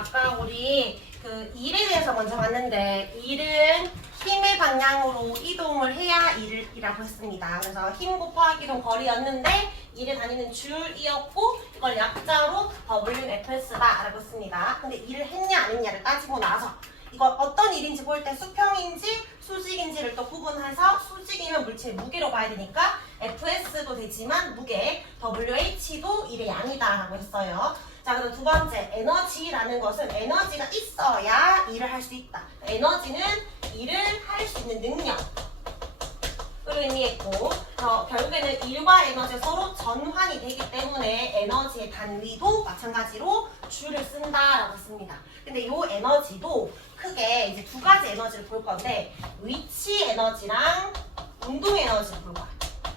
아까 우리 그 일에 대해서 먼저 봤는데 일은 힘의 방향으로 이동을 해야 일이라고 했습니다. 그래서 힘 곱하기 이동 거리였는데 일에 다니는 줄이었고 이걸 약자로 WFS다 라고 했습니다. 근데 일을 했냐 안 했냐를 따지고 나서 이걸 어떤 일인지 볼 때 수평인지 수직인지를 또 구분해서 수직이면 물체의 무게로 봐야 되니까 FS도 되지만 무게 WH도 일의 양이다 라고 했어요. 자, 그럼 두 번째 에너지라는 것은 에너지가 있어야 일을 할 수 있다. 에너지는 일을 할 수 있는 능력을 의미했고 결국에는 일과 에너지가 서로 전환이 되기 때문에 에너지의 단위도 마찬가지로 줄을 쓴다라고 했습니다. 근데 이 에너지도 크게 이제 두 가지 에너지를 볼 건데 위치 에너지랑 운동 에너지를 볼 거야.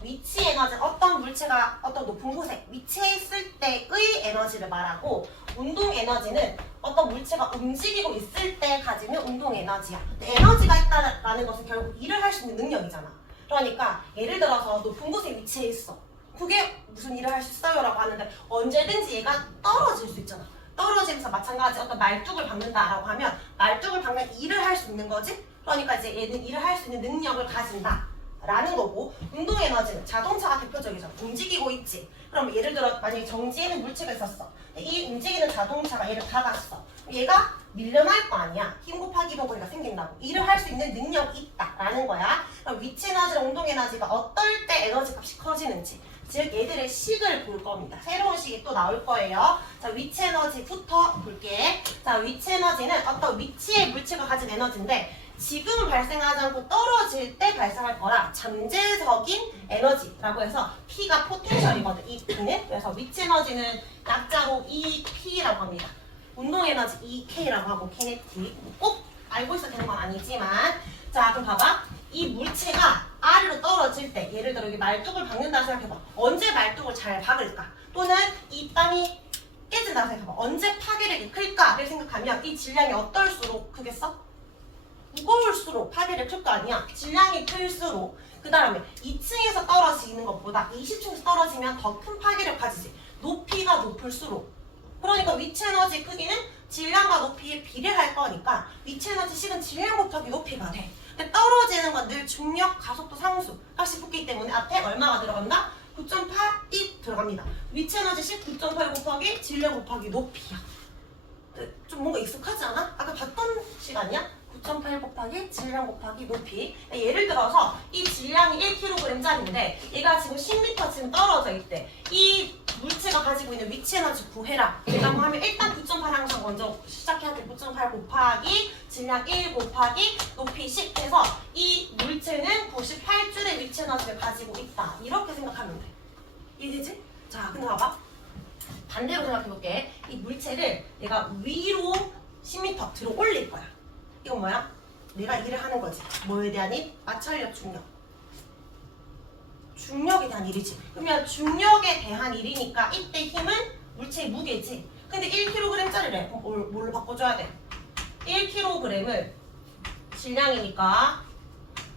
위치 에너지는 어떤 물체가 어떤 높은 곳에 위치해 있을 때의 에너지를 말하고 운동 에너지는 어떤 물체가 움직이고 있을 때 가지는 운동 에너지야. 근데 에너지가 있다는 것은 결국 일을 할 수 있는 능력이잖아. 그러니까 예를 들어서 높은 곳에 위치해 있어. 그게 무슨 일을 할 수 있어요? 라고 하는데 언제든지 얘가 떨어질 수 있잖아. 떨어지면서 마찬가지 어떤 말뚝을 박는다라고 하면 말뚝을 박는 일을 할 수 있는 거지? 그러니까 이제 얘는 일을 할 수 있는 능력을 가진다. 라는 거고 운동 에너지는 자동차가 대표적이죠. 움직이고 있지. 그럼 예를 들어 만약에 정지에는 물체가 있었어. 이 움직이는 자동차가 얘를 박았어. 얘가 밀려날 거 아니야. 힘 곱하기 이동 거리가 생긴다고. 일을 할 수 있는 능력이 있다라는 거야. 그럼 위치 에너지랑 운동 에너지가 어떨 때 에너지 값이 커지는지 즉 얘들의 식을 볼 겁니다. 새로운 식이 또 나올 거예요. 자, 위치 에너지부터 볼게. 자, 위치 에너지는 어떤 위치의 물체가 가진 에너지인데 지금은 발생하지 않고 떨어질 때 발생할 거라 잠재적인 에너지라고 해서 P가 포텐셜이거든. 이 P는. 그래서 위치 에너지는 약자로 EP라고 합니다. 운동 에너지 EK라고 하고 키네틱. 꼭 알고 있어야 되는 건 아니지만 자, 그럼 봐봐. 이 물체가 아래로 떨어질 때 예를 들어 여기 말뚝을 박는다고 생각해봐. 언제 말뚝을 잘 박을까? 또는 이 땅이 깨진다고 생각해봐. 언제 파괴력이 클까를 생각하면 이 질량이 어떨수록 크겠어? 무거울수록 파괴력이 클 거 아니야. 질량이 클수록 그 다음에 2층에서 떨어지는 것보다 20층에서 떨어지면 더 큰 파괴력 가지지. 높이가 높을수록 그러니까 위치 에너지 크기는 질량과 높이에 비례할 거니까 위치 에너지 식은 질량 곱하기 높이가 돼. 근데 떨어지는 건 늘 중력, 가속도 상수 값이 붙기 때문에 앞에 얼마가 들어간다? 9.8이 들어갑니다. 위치 에너지 식 9.8 곱하기 질량 곱하기 높이야. 좀 뭔가 익숙하지 않아? 아까 봤던 시간이야? 9.8 곱하기 질량 곱하기 높이. 예를 들어서 이 질량이 1kg짜리인데 얘가 지금 10m 지금 떨어져 있대. 이 물체가 가지고 있는 위치 에너지 구해라. 라고 하면 일단 9.8 항상 먼저 시작해야 돼. 9.8 곱하기 질량 1 곱하기 높이 10 해서 이 물체는 98줄의 위치 에너지를 가지고 있다. 이렇게 생각하면 돼. 이해되지? 자, 근데 봐봐. 반대로 생각해볼게. 이 물체를 내가 위로 10m 들어 올릴 거야. 이건 뭐야? 내가 일을 하는 거지. 뭐에 대한 일? 마찰력, 중력. 중력에 대한 일이지. 그러면 중력에 대한 일이니까 이때 힘은 물체의 무게지. 근데 1kg짜리래. 그럼 뭘로 바꿔줘야 돼? 1kg을 질량이니까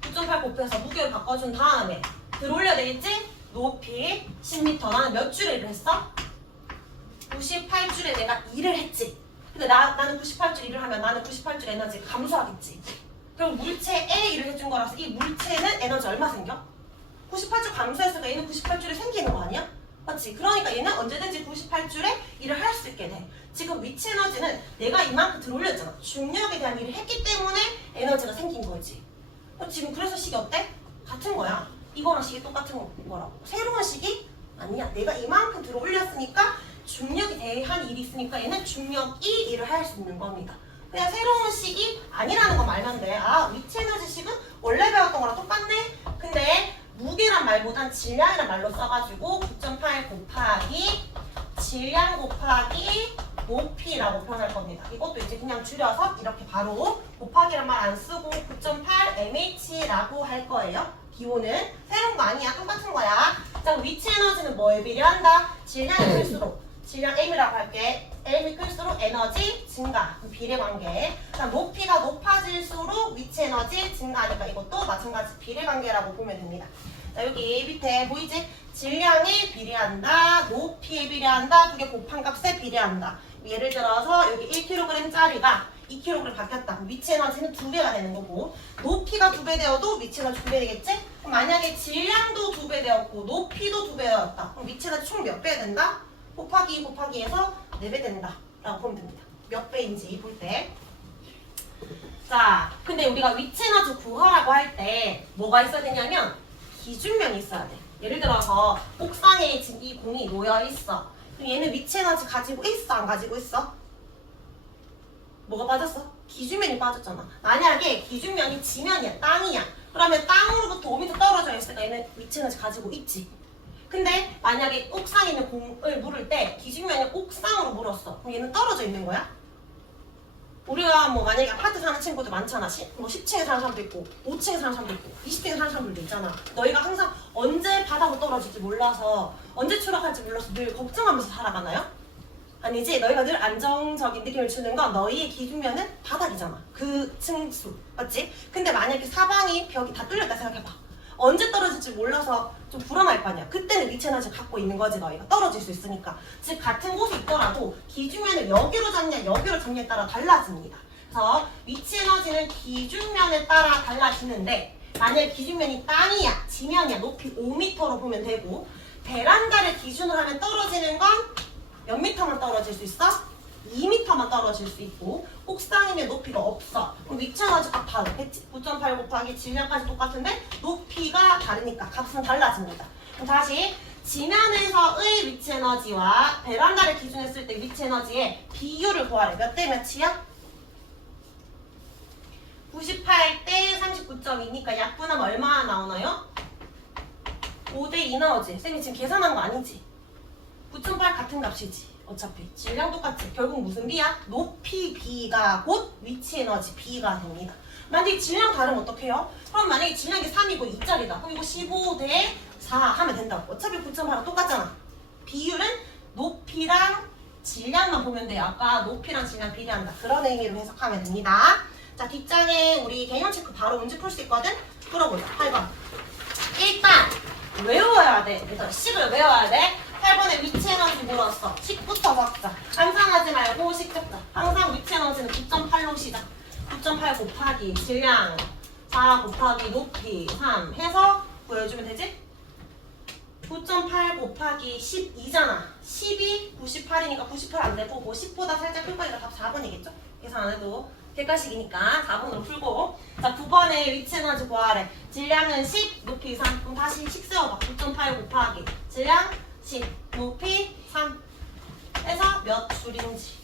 9.8 곱해서 무게로 바꿔준 다음에 들어올려야 되겠지? 높이 10m. 나는 몇 줄에 일을 했어? 98줄에 내가 일을 했지. 근데 나는 98줄 일을 하면 나는 98줄 에너지 감소하겠지. 그럼 물체에 일을 해준 거라서 이 물체는 에너지 얼마 생겨? 98줄 감소했으니까 얘는 98줄에 생기는 거 아니야? 맞지? 그러니까 얘는 언제든지 98줄에 일을 할 수 있게 돼. 지금 위치 에너지는 내가 이만큼 들어올렸잖아. 중력에 대한 일을 했기 때문에 에너지가 생긴 거지. 지금 그래서 식이 어때? 같은 거야. 이거랑 식이 똑같은 거라고. 새로운 식이 아니야. 내가 이만큼 들어올렸으니까 중력에 대한 일이 있으니까 얘는 중력이 일을 할 수 있는 겁니다. 그냥 새로운 식이 아니라는 거 말면 돼. 아, 위치 에너지 식은 원래 배웠던 거랑 똑같네? 근데 무게란 말보단 질량이란 말로 써가지고 9.8 곱하기 질량 곱하기 높이라고 표현할 겁니다. 이것도 이제 그냥 줄여서 이렇게 바로 곱하기란 말 안 쓰고 9.8 mh라고 할 거예요. 기호는 새로운 거 아니야. 똑같은 거야. 자, 위치 에너지는 뭐에 비례한다? 질량이 클수록 질량 m이라고 할게. m이 클수록 에너지 증가. 비례관계. 자, 높이가 높아질수록 위치 에너지 증가하니까 이것도 마찬가지 비례관계라고 보면 됩니다. 자, 여기 밑에 보이지? 질량에 비례한다. 높이에 비례한다. 두 개 곱한 값에 비례한다. 예를 들어서 여기 1kg짜리가 2kg 바뀌었다. 위치 에너지는 2배가 되는 거고 높이가 2배 되어도 위치 에너지 2배 되겠지? 그럼 만약에 질량도 2배 되었고 높이도 2배 되었다. 그럼 위치 에너지 총 몇 배 된다? 곱하기 곱하기 해서 4배 된다 라고 보면 됩니다. 몇 배인지 볼 때. 자, 근데 우리가 위치 에너지 구하라고 할 때 뭐가 있어야 되냐면 기준면이 있어야 돼. 예를 들어서 옥상에 지금 이 공이 놓여 있어. 그럼 얘는 위치 에너지 가지고 있어? 안 가지고 있어? 뭐가 빠졌어? 기준면이 빠졌잖아. 만약에 기준면이 지면이야, 땅이야. 그러면 땅으로부터 5m 떨어져 있으니까 얘는 위치 에너지 가지고 있지. 근데 만약에 옥상에 있는 공을 물을 때 기준면이 옥상으로 물었어. 그럼 얘는 떨어져 있는 거야? 우리가 뭐 만약에 아파트 사는 친구들 많잖아. 뭐 10층에 사는 사람도 있고 5층에 사는 사람도 있고 20층에 사는 사람들도 있잖아. 너희가 항상 언제 바닥으로 떨어질지 몰라서 언제 추락할지 몰라서 늘 걱정하면서 살아가나요? 아니지. 너희가 늘 안정적인 느낌을 주는 건 너희의 기준면은 바닥이잖아. 그 층수 맞지? 근데 만약에 사방이 벽이 다 뚫렸다 생각해봐. 언제 떨어질지 몰라서 좀 불안할 거 아니야. 그때는 위치 에너지를 갖고 있는 거지. 너희가 떨어질 수 있으니까. 즉 같은 곳에 있더라도 기준면을 여기로 잡냐 여기로 잡냐에 따라 달라집니다. 그래서 위치 에너지는 기준면에 따라 달라지는데 만약에 기준면이 땅이야 지면이야 높이 5m로 보면 되고 베란다를 기준으로 하면 떨어지는 건 몇 미터만 떨어질 수 있어? 2m만 떨어질 수 있고 옥상이면 높이가 없어. 그럼 위치 에너지 값 다르. 9.8 곱하기 질량까지 똑같은데 높이가 다르니까 값은 달라집니다. 그럼 다시 지면에서의 위치 에너지와 베란다를 기준했을 때 위치 에너지의 비율을 구하래. 몇 대 몇이야? 98대 39.2니까 약분하면 얼마나 나오나요? 5대 2 나오지. 쌤이 지금 계산한 거 아니지? 9.8 같은 값이지. 어차피 질량 똑같지. 결국 무슨 비야? 높이 B가 곧 위치 에너지 B가 됩니다. 만약에 질량 다르면 어떡해요? 그럼 만약에 질량이 3이고 2짜리다. 그럼 이거 15대 4 하면 된다고. 어차피 9.8랑 똑같잖아. 비율은 높이랑 질량만 보면 돼요. 아까 높이랑 질량 비례한다. 그런 의미로 해석하면 됩니다. 자, 뒷장에 우리 개념 체크 바로 문제 풀 수 있거든? 풀어보자. 8번. 일단 외워야 돼. 일단 식을 외워야 돼. 8번에 위치 에너지 물었어. 10부터 적자. 암산하지 말고 식 적자. 항상 위치 에너지는 9.8로 시작. 9.8 곱하기 질량 4 곱하기 높이 3 해서 보여주면 되지? 9.8 곱하기 12잖아. 10이 98이니까 98 안 되고 뭐 10보다 살짝 클 거니까 답 4번이겠죠? 계산 안 해도 객관식이니까 4번으로 풀고. 자, 9번에 위치 에너지 구하래. 질량은 10, 높이 3. 그럼 다시 식 세워봐. 9.8 곱하기 질량 10, 높이 3 해서 몇 줄인지.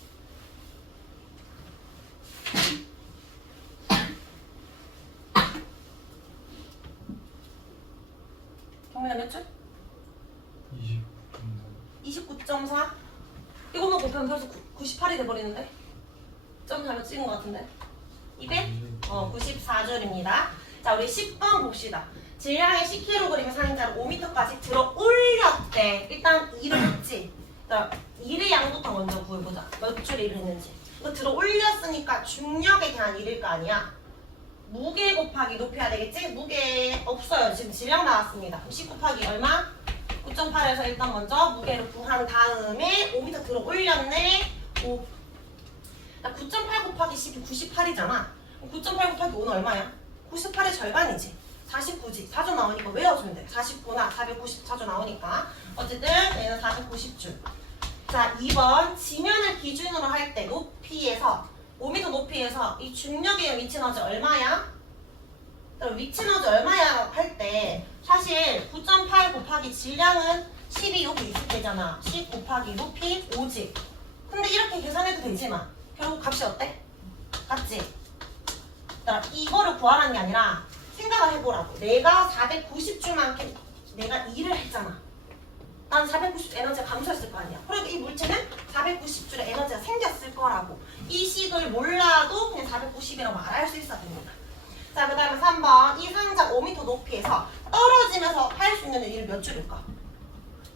경민아 몇 줄? 29.4. 이거만 곱하면 벌써 98이 돼버리는데? 점 잘못 찍은 것 같은데? 200? 94줄입니다. 자, 우리 10번 봅시다. 질량의 10kg의 상자를 5m까지 들어 올렸대. 일단 2를 했지. 자, 2의 양부터 먼저 구해보자. 몇 줄 1을 했는지. 이거 들어 올렸으니까 중력에 대한 1일 거 아니야? 무게 곱하기 높이 해야 되겠지? 무게 없어요. 지금 질량 나왔습니다. 그럼 10 곱하기 얼마? 9.8에서 일단 먼저 무게를 구한 다음에 5m 들어 올렸네. 5. 9.8 곱하기 10이 98이잖아. 9.8 곱하기 5는 얼마야? 98의 절반이지. 49지. 4조 나오니까 외워주면 돼. 49나 494조 나오니까. 어쨌든 얘는 490줄. 자, 2번 지면을 기준으로 할 때 높이에서 5m 높이에서 이 중력의 위치 에너지 얼마야? 위치 에너지 얼마야 할 때 사실 9.8 곱하기 질량은 10이 여기 있을 때잖아. 10 곱하기 높이 5지. 근데 이렇게 계산해도 되지만 결국 값이 어때? 같지? 이거를 구하라는 게 아니라 생각을 해보라고. 내가 490줄만큼 내가 일을 했잖아. 난 490 에너지가 감소했을 거 아니야. 그러니까 이 물체는 490줄의 에너지가 생겼을 거라고. 이 식을 몰라도 그냥 490이라고 말할 수 있어야 됩니다. 자, 그 다음에 3번. 이 상자 5m 높이에서 떨어지면서 할 수 있는 일은 몇 줄일까?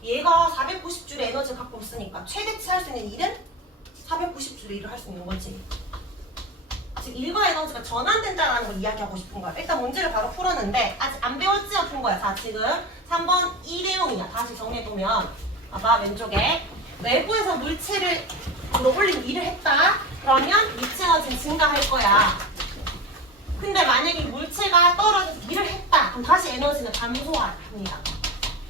얘가 490줄의 에너지를 갖고 있으니까 최대치 할 수 있는 일은 490줄의 일을 할 수 있는 거지. 즉 일과 에너지가 전환된다는 걸 이야기하고 싶은 거야. 일단 문제를 바로 풀었는데 아직 안 배웠지 않은 거야. 자, 지금 3번 이 내용이야. 다시 정리해보면 봐봐. 왼쪽에 외부에서 물체를 들어올린 일을 했다. 그러면 위치 에너지는 증가할 거야. 근데 만약에 물체가 떨어져서 일을 했다. 그럼 다시 에너지는 감소합니다.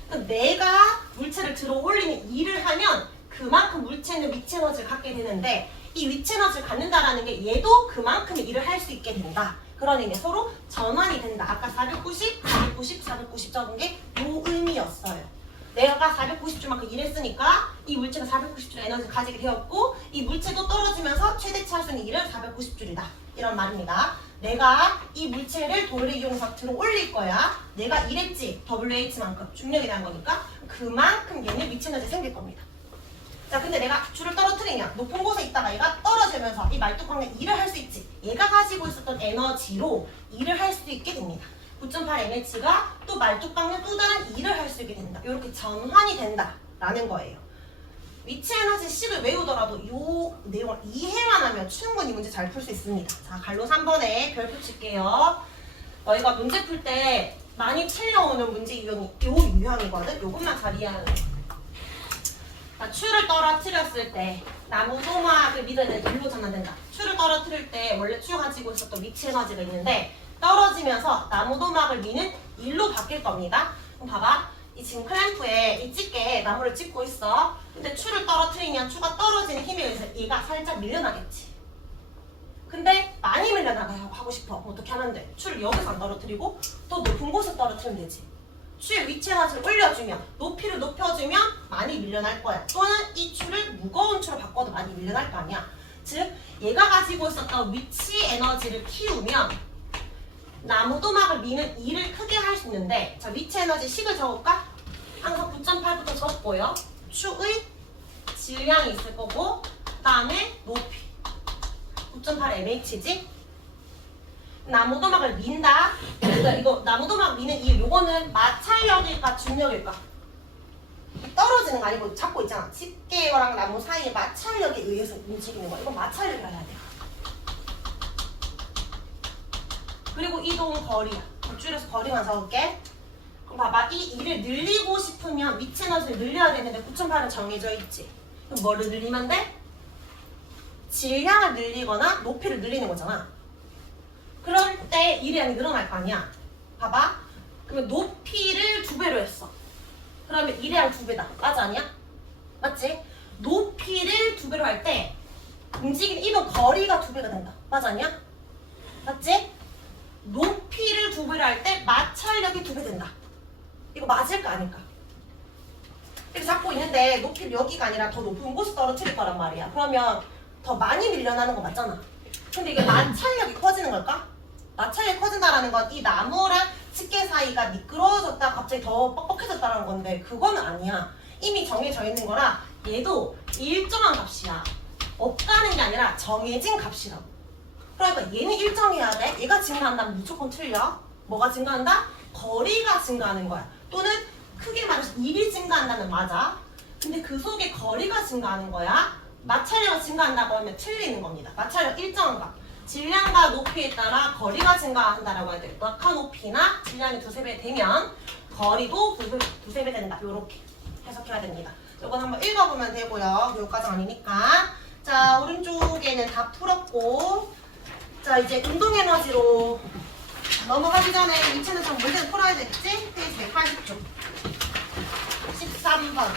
그럼 내가 물체를 들어올리는 일을 하면 그만큼 물체는 위치 에너지를 갖게 되는데 이 위치 에너지를 갖는다라는 게 얘도 그만큼의 일을 할 수 있게 된다. 그러니 서로 전환이 된다. 아까 490, 490, 490 적은 게 요 의미였어요. 내가 490줄만큼 일했으니까 이 물체가 490줄 에너지를 가지게 되었고 이 물체도 떨어지면서 최대치 할 수 있는 일은 490줄이다. 이런 말입니다. 내가 이 물체를 돌을 이용해서 들어 올릴 거야. 내가 일했지. WH만큼 중력에 대한 거니까 그만큼 얘는 위치 에너지 생길 겁니다. 자, 근데 내가 줄을 떨어뜨리면 높은 곳에 있다가 얘가 떨어지면서 이 말뚝방에 일을 할 수 있지. 얘가 가지고 있었던 에너지로 일을 할 수도 있게 됩니다. 9.8mh가 또 말뚝방에 또 다른 일을 할 수 있게 된다. 이렇게 전환이 된다라는 거예요. 위치 에너지 식을 외우더라도 이 내용을 이해만 하면 충분히 문제 잘 풀 수 있습니다. 자, 갈로 3번에 별표 칠게요. 너희가 문제 풀 때 많이 틀려오는 문제 유형이 요 유형이거든. 요것만 잘 이해하는 거예요. 자, 추를 떨어뜨렸을 때 나무 도막을 밀어내는 일로 전환된다. 추를 떨어뜨릴 때 원래 추가 가지고 있었던 위치 에너지가 있는데 떨어지면서 나무 도막을 미는 일로 바뀔 겁니다. 그럼 봐봐. 이 지금 클램프에 이 집게 나무를 찝고 있어. 근데 추를 떨어뜨리면 추가 떨어지는 힘에 의해서 얘가 살짝 밀려나겠지. 근데 많이 밀려나가요 하고 싶어. 어떻게 하면 돼? 추를 여기서 안 떨어뜨리고 더 높은 곳에 떨어뜨리면 되지. 추의 위치 에너지를 올려주면 높이를 높여주면 많이 밀려날 거야. 또는 이 추를 무거운 추로 바꿔도 많이 밀려날 거 아니야. 즉 얘가 가지고 있었던 위치 에너지를 키우면 나무 도막을 미는 일을 크게 할 수 있는데 자 위치 에너지 식을 적을까? 항상 9.8부터 적고요. 추의 질량이 있을 거고 그 다음에 높이 9.8mh지? 나무 도막을 민다. 그러니까 이거 나무 도막 미는 이유 요거는 마찰력일까 중력일까? 떨어지는 거 아니고 잡고 있잖아. 집게랑 나무 사이의 마찰력에 의해서 움직이는 거야. 이건 마찰력이라 해야 돼. 그리고 이동 거리야. 줄여서 거리만 적을게. 그럼 봐봐. 이 일을 늘리고 싶으면 위치 에너지를 늘려야 되는데 9.8은 정해져 있지. 그럼 뭐를 늘리면 돼? 질량을 늘리거나 높이를 늘리는 거잖아. 그럴 때 일량이 늘어날 거 아니야. 봐봐. 그러면 높이를 2배로 했어. 그러면 일량 2배다. 맞아 아니야? 맞지? 높이를 2배로 할 때 움직이는 이동 거리가 2배가 된다. 맞아 아니야? 맞지? 높이를 2배로 할 때 마찰력이 2배 된다. 이거 맞을 거 아닐까? 이렇게 잡고 있는데 높이를 여기가 아니라 더 높은 곳에 떨어뜨릴 거란 말이야. 그러면 더 많이 밀려나는 거 맞잖아. 근데 이게 마찰력이 커지는 걸까? 마찰력이 커진다라는 건 이 나무랑 집게 사이가 미끄러워졌다 갑자기 더 뻑뻑해졌다는 건데 그거는 아니야. 이미 정해져 있는 거라 얘도 일정한 값이야. 없다는 게 아니라 정해진 값이라고. 그러니까 얘는 일정해야 돼. 얘가 증가한다면 무조건 틀려. 뭐가 증가한다? 거리가 증가하는 거야. 또는 크게 말해서 일이 증가한다면 맞아. 근데 그 속에 거리가 증가하는 거야. 마찰력이 증가한다고 하면 틀리는 겁니다. 마찰력 일정한 값. 질량과 높이에 따라 거리가 증가한다라고 해야 돼. 낙하 높이나 질량이 2~3배 되면 거리도 2~3배 된다. 이렇게 해석해야 됩니다. 이건 한번 읽어보면 되고요. 여기까지 아니니까. 자, 오른쪽에는 다 풀었고 자, 이제 운동 에너지로 넘어가기 전에 위치는 좀 문제를 풀어야 되겠지? 페이지 180쪽 13번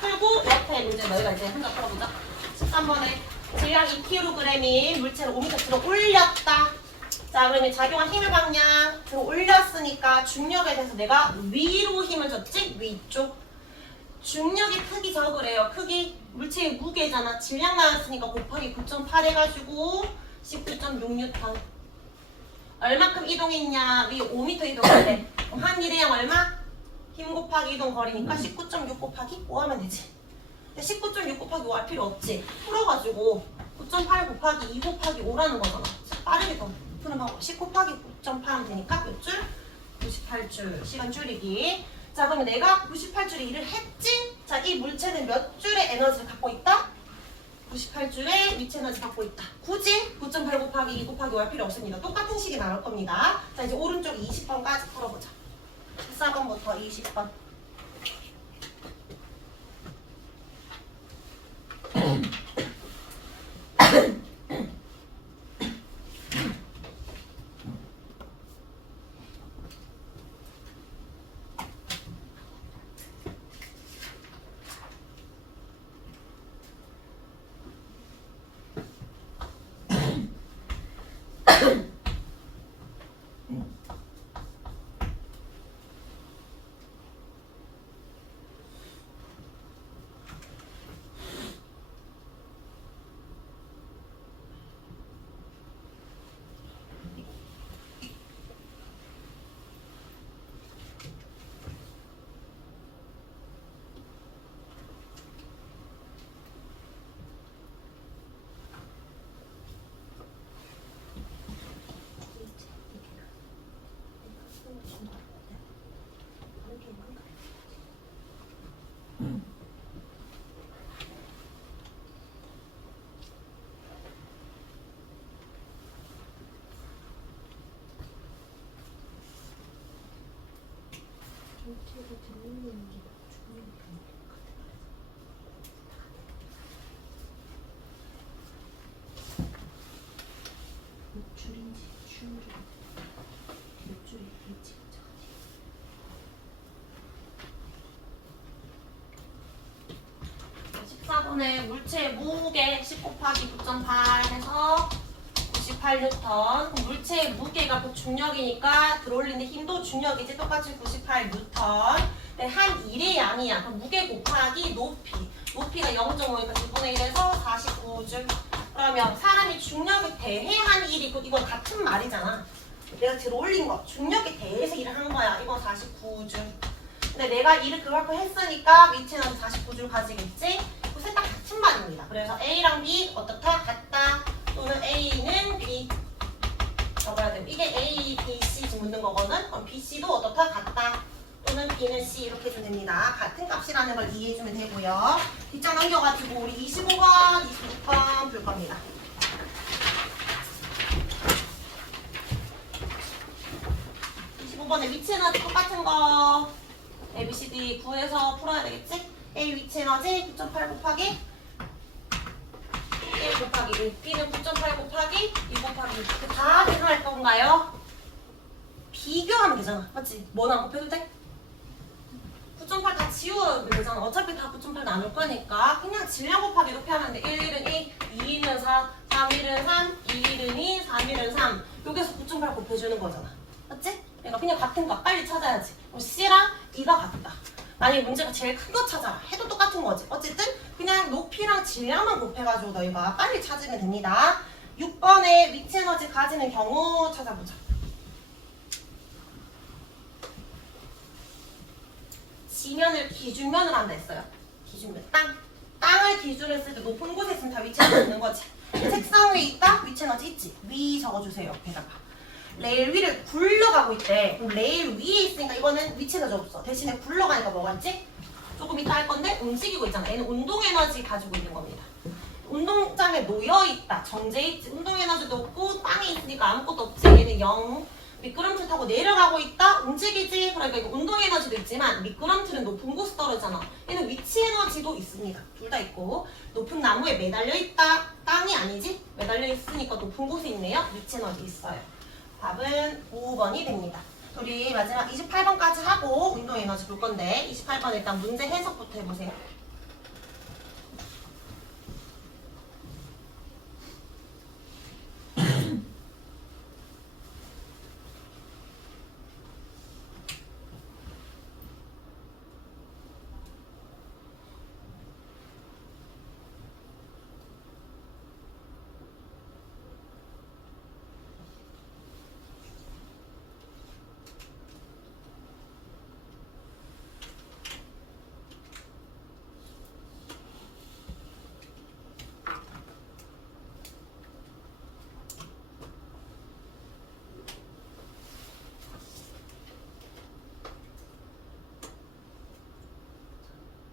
풀고 옆에 문제 너희가 이제 혼자 풀어보자. 13번에 질량 2kg이 물체를 5m 들어 올렸다. 자, 그러면 작용한 힘의 방향 들어 올렸으니까 중력에 대해서 내가 위로 힘을 줬지? 위쪽. 중력의 크기 적으래요. 크기 물체의 무게잖아. 질량 나왔으니까 곱하기 9.8 해가지고 19.6N. 얼마큼 이동했냐? 위 5m 이동했대. 그럼 한 일의 양 얼마? 힘 곱하기 이동 거리니까 19.6 곱하기 5 하면 되지. 근데 19.6 곱하기 5 할 필요 없지. 풀어가지고 9.8 곱하기 2 곱하기 5라는 거잖아. 빠르게 더 푸는 방법. 10 곱하기 9.8 하면 되니까 몇 줄? 98줄. 시간 줄이기. 자, 그러면 내가 98줄의 일을 했지? 자, 이 물체는 몇 줄의 에너지를 갖고 있다? 98줄의 위치 에너지 갖고 있다. 굳이 9.8 곱하기 2 곱하기 5 할 필요 없습니다. 똑같은 식이 나올 겁니다. 자, 이제 오른쪽 20번까지 풀어보자. 14번부터 20번. 전체로 듣는 게 중요한 몇 줄인지 줄을 몇 줄에 위치가 정하지. 14번에 물체의 무게 10 곱하기 9.8 해서 98N. 물체의 무게가 그 중력이니까 들어올리는 힘도 중력이지 똑같이 98N. 근데 한 일의 양이야. 그럼 무게 곱하기 높이. 높이가 0.5니까 6분의 1에서 49줄. 그러면 사람이 중력에 대해 한 일이 이건 같은 말이잖아. 내가 들어올린 거 중력에 대해서 일을 하는 거야. 이건 49줄. 근데 내가 일을 그만큼 했으니까 위치는 49줄 가지겠지? 셋 다 같은 말입니다. 그래서 A랑 B 어떻다? 같다. 또는 A는 B 적어야 돼요. 이게 A, B, C 지금 묻는 거거든. 그럼 B, C도 어떻다? 같다. 또는 B는 C 이렇게 해주면 됩니다. 같은 값이라는 걸 이해해주면 되고요. 뒷장 넘겨가지고 우리 25번, 26번 풀 겁니다. 25번에 위치 에너지 똑같은 거 A, B, C, D 구해서 풀어야 되겠지? A 위치 에너지 9.8 곱하기 1 곱하기 1, B는 9.8 곱하기 2 곱하기 6. 다 계산할 건가요? 비교하면 되잖아. 맞지? 뭐나 곱해도 돼? 9.8 다 지우면 되잖아. 어차피 다 9.8 나눌 거니까 그냥 질량 곱하기 높이 하면 돼. 1, 1은 2, 2, 1은 4, 3, 1은 3, 2, 1은 2, 3, 1은 3. 여기서 9.8 곱해주는 거잖아. 맞지? 그러니까 그냥 같은 거 빨리 찾아야지. 그럼 C랑 E가 같다. 만약에 문제가 제일 큰 거 찾아라. 해도 똑같은 거지. 어쨌든 그냥 높이랑 질량만 곱해가지고 너희가 빨리 찾으면 됩니다. 6번에 위치 에너지 가지는 경우 찾아보자. 지면을 기준면으로 한다 했어요. 기준면. 땅을 기준으로 했을 때 높은 곳에 있으면 다 위치 에너지 있는 거지. 책상 위에 있다? 위치 에너지 있지. 위 적어주세요. 옆에다가. 레일 위를 굴러가고 있대. 그럼 레일 위에 있으니까 이거는 위치 에너지 없어. 대신에 굴러가니까 뭐가 있지? 조금 이따 할 건데 움직이고 있잖아. 얘는 운동 에너지 가지고 있는 겁니다. 운동장에 놓여있다. 정제있지. 운동 에너지도 없고 땅에 있으니까 아무것도 없지. 얘는 0. 미끄럼틀 타고 내려가고 있다. 움직이지. 그러니까 이거 운동 에너지도 있지만 미끄럼틀은 높은 곳에 떨어지잖아. 얘는 위치 에너지도 있습니다. 둘 다 있고. 높은 나무에 매달려 있다. 땅이 아니지. 매달려 있으니까 높은 곳에 있네요. 위치 에너지 있어요. 답은 5번이 됩니다. 우리 마지막 28번까지 하고 운동 에너지 볼 건데 28번 일단 문제 해석부터 해보세요.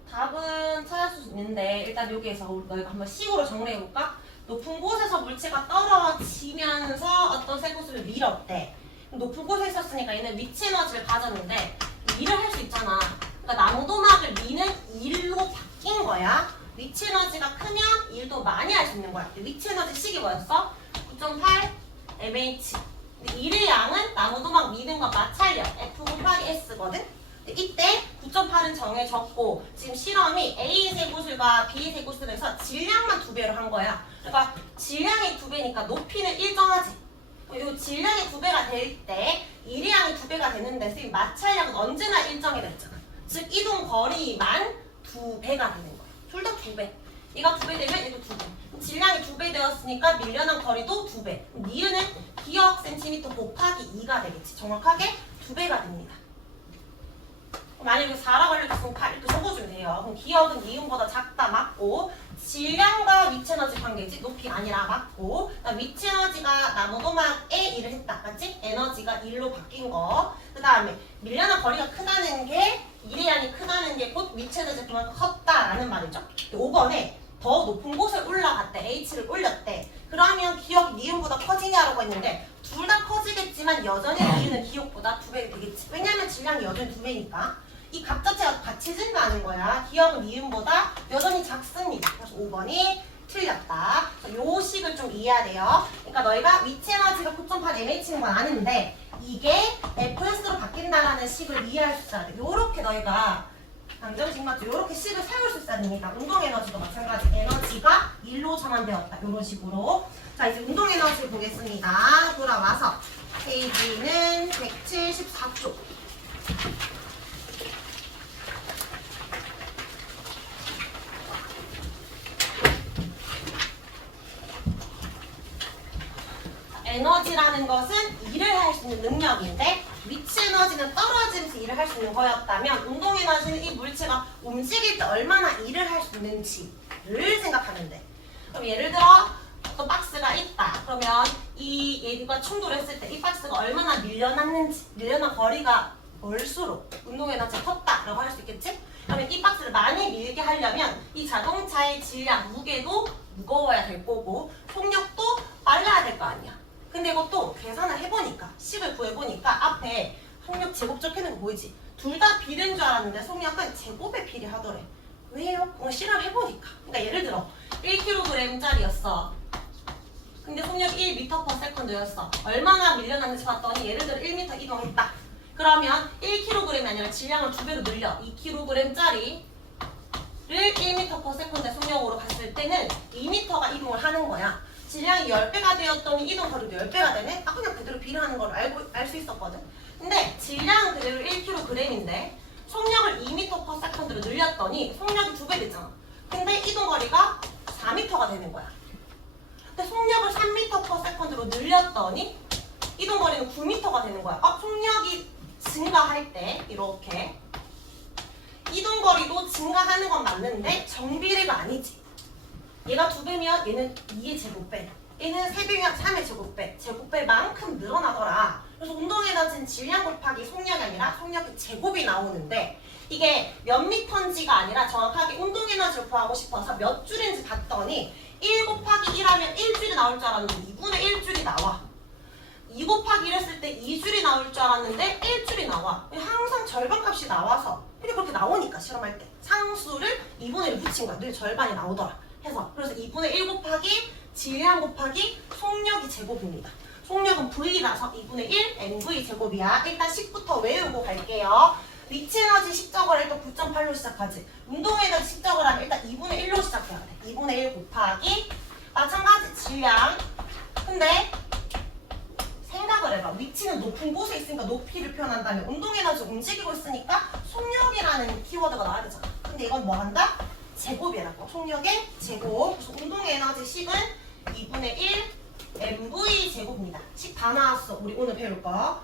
답은 찾을 수 있는데 일단 여기에서 너희가 한번 식으로 정리해볼까? 높은 곳에서 물체가 떨어지면서 어떤 새 곳을 밀었대. 높은 곳에 있었으니까 얘는 위치 에너지를 가졌는데 일을 할 수 있잖아. 그러니까 나무도막을 미는 일로 바뀐 거야. 위치 에너지가 크면 일도 많이 할 수 있는 거야. 위치 에너지 식이 뭐였어? 9.8 mH. 근데 일의 양은 나무도막 미등과 마찰력 F 곱하기 S거든? 근데 이때 9.8은 정해졌고 지금 실험이 A 세구슬과 B 세구슬에서 질량만 2배로 한 거야. 그러니까 질량이 2배니까 높이는 일정하지. 그리고 질량이 2배가 될 때 일의 양이 2배가 되는데 선생님 마찰력은 언제나 일정이라 했잖아. 즉 이동 거리만 2배가 되는 거야. 둘 다 2배. 얘가 2배 되면 얘도 2배. 질량이 2배 되었으니까 밀려난 거리도 2배. 니은은 기억 센티미터 곱하기 2가 되겠지. 정확하게 2배가 됩니다. 만약에 4라고 알려줬으면 8 이렇게 적어주면 돼요. 그럼 기억은 니은보다 작다 맞고 질량과 위치 에너지 관계지 높이 아니라 맞고 위치 에너지가 나무도막에 일을 했다. 맞지? 에너지가 1로 바뀐 거. 그 다음에 밀려난 거리가 크다는 게 일의 양이 크다는 게 곧 위치 에너지가 그만큼 컸다라는 말이죠. 5번에 더 높은 곳에 올라갔대. H를 올렸대. 그러면 기억이 니은보다 커지냐라고 했는데 둘 다 커지겠지만 여전히 니은은 기억보다 2배 되겠지. 왜냐면 질량이 여전히 2배니까. 이 값 자체가 같이 증가하는 거야. 기억은 니은보다 여전히 작습니다. 그래서 5번이 틀렸다. 요 식을 좀 이해해야 돼요. 그러니까 너희가 위치 에너지가 9.8 mH인 건 아는데 이게 FS로 바뀐다라는 식을 이해할 수 있어야 돼. 요렇게 너희가 방정식 맞죠? 요렇게 식을 세울 수 있어야 됩니다. 운동 에너지도 마찬가지. 에너지가 1로 전환되었다. 요런 식으로. 자, 이제 운동 에너지 보겠습니다. 돌아와서 페이지는 174쪽. 에너지라는 것은 일을 할 수 있는 능력인데 위치 에너지는 떨어지면서 일을 할 수 있는 거였다면 운동 에너지는 이 물체가 움직일 때 얼마나 일을 할 수 있는지를 생각하면 돼. 그럼 예를 들어 어떤 박스가 있다. 그러면 이 얘가 충돌했을 때 이 박스가 얼마나 밀려났는지 밀려난 거리가 멀수록 운동 에너지가 컸다라고 할 수 있겠지? 그러면 이 박스를 많이 밀게 하려면 이 자동차의 질량, 무게도 무거워야 될 거고 속력도 빨라야 될 거 아니야. 근데 이것도 계산을 해보니까 식을 구해보니까 앞에 속력 제곱 적혀있는 거 보이지? 둘 다 비례인 줄 알았는데 속력은 제곱에 비례하더래. 왜요? 그건 실험해보니까. 그러니까 예를 들어 1kg짜리였어. 근데 속력이 1m/s였어. 얼마나 밀려났는지 봤더니 예를 들어 1m 이동했다. 그러면 1kg이 아니라 질량을 2배로 늘려. 2kg짜리를 1m/s의 속력으로 갔을 때는 2m가 이동을 하는 거야. 질량이 10배가 되었더니 이동 거리도 10배가 되네? 아, 그냥 그대로 비례하는 걸 알 수 있었거든. 근데 질량은 그대로 1kg인데 속력을 2m/s로 늘렸더니 속력이 2배 됐잖아. 근데 이동 거리가 4m가 되는 거야. 근데 속력을 3m/s로 늘렸더니 이동 거리는 9m가 되는 거야. 속력이 증가할 때 이렇게 이동 거리도 증가하는 건 맞는데 정비례가 아니지. 얘가 2배면 얘는 2의 제곱배, 얘는 3배면 3의 제곱배, 제곱배만큼 늘어나더라. 그래서 운동 에너지는 질량 곱하기 속력이 아니라 속력의 제곱이 나오는데 이게 몇 미터인지가 아니라 정확하게 운동 에너지를 구하고 싶어서 몇 줄인지 봤더니 1 곱하기 1하면 1줄이 나올 줄 알았는데 2분의 1줄이 나와. 2 곱하기 1 했을 때 2줄이 나올 줄 알았는데 1줄이 나와. 항상 절반값이 나와서 근데 그렇게 나오니까 실험할 때 상수를 2분의 1 붙인 거야. 늘 절반이 나오더라. 해서 그래서 2분의 1 곱하기 질량 곱하기 속력이 제곱입니다. 속력은 V라서 2분의 1 mv 제곱이야. 일단 10부터 외우고 갈게요. 위치 에너지 식적을 할 때 9.8로 시작하지. 운동 에너지 식적을 하면 일단 2분의 1로 시작해야 돼. 2분의 1 곱하기 마찬가지 질량. 근데 생각을 해봐. 위치는 높은 곳에 있으니까 높이를 표현한다면 운동 에너지 움직이고 있으니까 속력이라는 키워드가 나와야 되잖아. 근데 이건 뭐 한다? 제곱이라고. 속력의 제곱. 그래서 운동 에너지 식은 2분의 1 mv 제곱입니다. 식 다 나왔어. 우리 오늘 배울 거.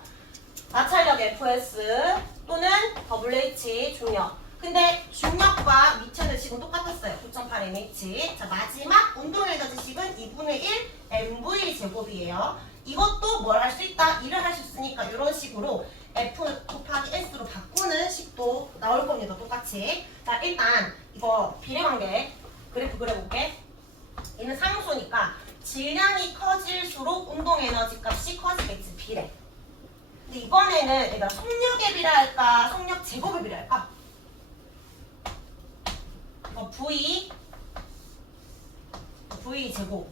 마찰력 Fs 또는 WH 중력. 근데 중력과 위치는 지금 똑같았어요. 9.8 mH. 자, 마지막 운동 에너지 식은 2분의 1 mv 제곱이에요. 이것도 뭘 할 수 있다? 일을 할 수 있으니까 이런 식으로 F 곱하기 S로 바꾸는 식도 나올 겁니다. 똑같이. 자, 일단 이거 비례관계 그래프 그려볼게. 얘는 상수니까 질량이 커질수록 운동 에너지 값이 커지겠지. 비례. 근데 이번에는 얘가 속력에 비례할까? 속력 제곱에 비례할까? V V 제곱.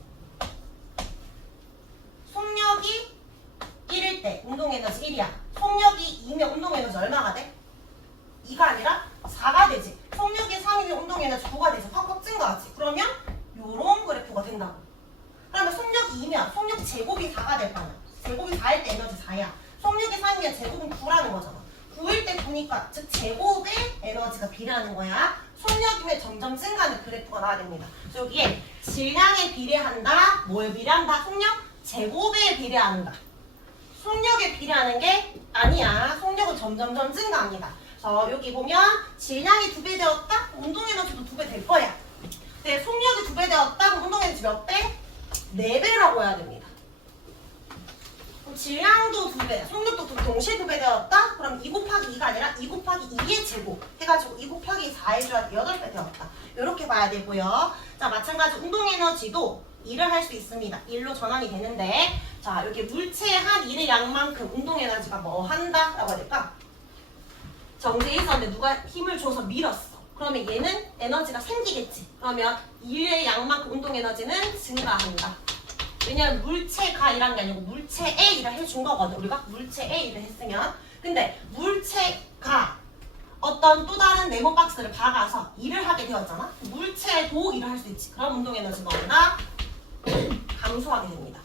속력이 1일 때 운동 에너지 1이야. 속력이 2면 운동 에너지 얼마가 돼? 2가 아니라 4가 되지. 속력이 3이면 운동 에너지 9가 되지. 확확 증가하지. 그러면 요런 그래프가 된다고. 그러면 속력이 2면 속력 제곱이 4가 될 거야. 제곱이 4일 때 에너지 4야. 속력이 3이면 제곱은 9라는 거잖아. 9일 때 9니까 즉 제곱의 에너지가 비례하는 거야. 속력이면 점점 증가하는 그래프가 나와야 됩니다. 그래서 여기에 질량에 비례한다. 뭐에 비례한다? 속력 제곱에 비례한다. 속력에 비례하는 게 아니야. 속력은 점점점 증가합니다. 그래서 여기 보면 질량이 2배 되었다? 운동 에너지도 2배 될 거야. 근데 속력이 2배 되었다? 그럼 운동 에너지 몇 배? 4배라고 해야 됩니다. 그럼 질량도 2배, 속력도 동시에 2배 되었다? 그럼 2 곱하기 2가 아니라 2 곱하기 2의 제곱 해가지고 2 곱하기 4 해줘야 8배 되었다. 이렇게 봐야 되고요. 자, 마찬가지 운동 에너지도 1을 할 수 있습니다. 1로 전환이 되는데, 자, 이렇게 물체의 한 1의 양만큼 운동 에너지가 뭐 한다? 라고 해야 될까? 정지에 있었는데 누가 힘을 줘서 밀었어. 그러면 얘는 에너지가 생기겠지. 그러면 1의 양만큼 운동 에너지는 증가한다. 왜냐면 물체가 일한 게 아니고 물체에 일을 해준 거거든. 우리가 물체에 일을 했으면. 근데 물체가 어떤 또 다른 네모 박스를 박아서 일을 하게 되었잖아. 물체도 일을 할 수 있지. 그럼 운동 에너지가 얼마나 감소하게 됩니다.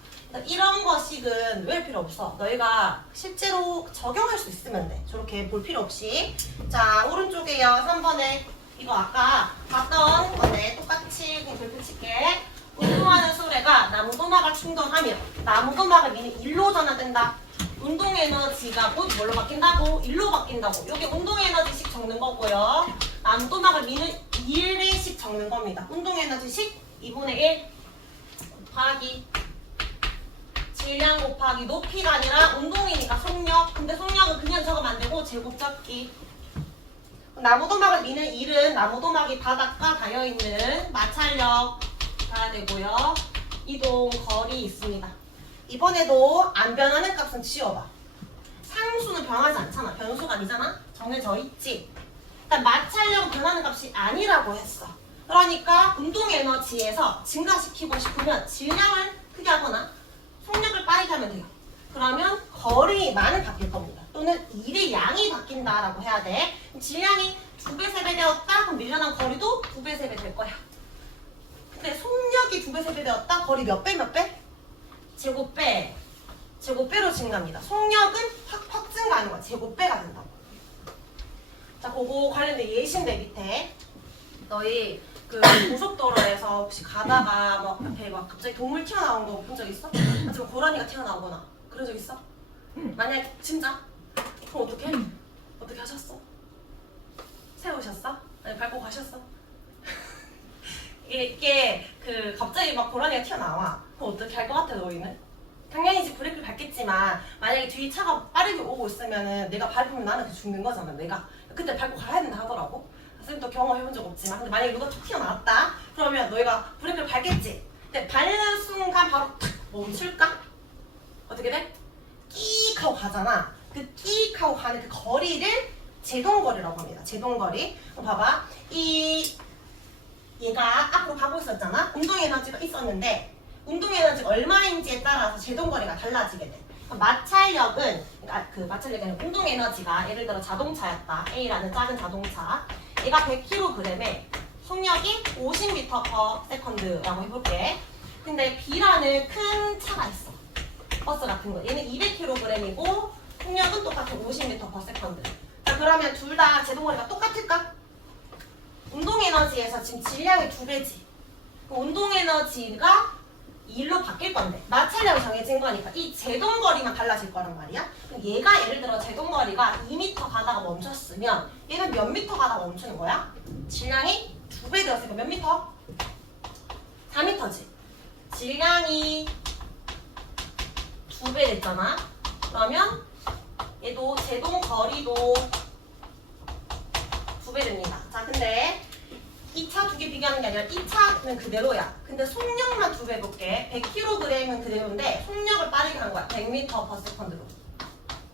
이런 거식은 왜 필요 없어? 너희가 실제로 적용할 수 있으면 돼. 저렇게 볼 필요 없이. 자, 오른쪽에요. 3번에 이거 아까 봤던 건데 똑같이 그냥 별표 칠게. 운동하는 수레가 나무도막을 충전하며 나무도막을 미는 1로 전환된다. 운동 에너지가 곧 뭘로 바뀐다고? 1로 바뀐다고. 여기 운동 에너지씩 적는 거고요. 나무도막을 미는 1씩 적는 겁니다. 운동 에너지씩 2분의 1 곱하기 질량 곱하기 높이가 아니라 운동이니까 속력. 근데 속력은 그냥 적으면 안 되고 제곱 적기. 나무도막을 미는 1은 나무도막이 바닥과 닿여있는 마찰력 봐야 되고요. 이동 거리 있습니다. 이번에도 안 변하는 값은 지워봐. 상수는 변하지 않잖아. 변수가 아니잖아. 정해져 있지. 일단 마찰력은 변하는 값이 아니라고 했어. 그러니까 운동 에너지에서 증가시키고 싶으면 질량을 크게 하거나 속력을 빠르게 하면 돼요. 그러면 거리만 바뀔 겁니다. 또는 일의 양이 바뀐다라고 해야 돼. 질량이 2배, 3배 되었다? 그럼 밀려난 거리도 2배, 3배 될 거야. 근데 속력이 2배, 3배 되었다? 거리 몇 배, 몇 배? 제곱배. 제곱배로 증가합니다. 속력은 확 증가하는 거야. 제곱배가 된다고. 자, 그거 관련된 예시인데 밑에 너희 그 고속도로에서 혹시 가다가 막 앞에 막 갑자기 동물 튀어나온 거 본 적 있어? 아니면 고라니가 튀어나오거나 그런 적 있어? 만약에 진짜? 그럼 어떡해? 어떻게 하셨어? 세우셨어? 아니 밟고 가셨어? 이게 그 갑자기 막 고라니가 튀어나와. 그럼 어떻게 할 것 같아 너희는? 당연히 이제 브레이크를 밟겠지만 만약에 뒤에 차가 빠르게 오고 있으면은 내가 밟으면 나는 죽는 거잖아. 내가 그때 밟고 가야 된다 하더라고. 선생님도 경험해본 적 없지만 근데 만약에 누가 툭 튀어나왔다 그러면 너희가 브레이크를 밟겠지. 근데 밟는 순간 바로 탁 멈출까? 어떻게 돼? 끼익 하고 가잖아. 그 끼익 하고 가는 그 거리를 제동거리라고 합니다. 제동거리. 봐봐. 얘가 앞으로 가고 있었잖아. 운동에너지가 있었는데 운동에너지가 얼마인지에 따라서 제동거리가 달라지게 돼. 마찰력은 그러니까 그 마찰력이 아니라 운동에너지가 예를 들어 자동차였다. A라는 작은 자동차. 얘가 100kg에 속력이 50m/s라고 해볼게. 근데 B라는 큰 차가 있어. 버스 같은 거. 얘는 200kg이고 속력은 똑같아. 50m/s. 자, 그러면 둘 다 제동거리가 똑같을까? 운동에너지에서 지금 질량이 2배지. 운동에너지가 1로 바뀔 건데 마찰력이 정해진 거니까 이 제동거리만 달라질 거란 말이야. 그럼 얘가 예를 들어 제동거리가 2m 가다가 멈췄으면 얘는 몇 미터 가다가 멈추는 거야? 질량이 2배 되었으니까 몇 미터? 4m지. 질량이 2배 됐잖아. 그러면 얘도 제동거리도 2배 됩니다. 자, 근데 이 차 두 개 비교하는 게 아니라 이 차는 그대로야. 근데 속력만 2배 해볼게. 100kg은 그대로인데 속력을 빠르게 한 거야. 100m/s로.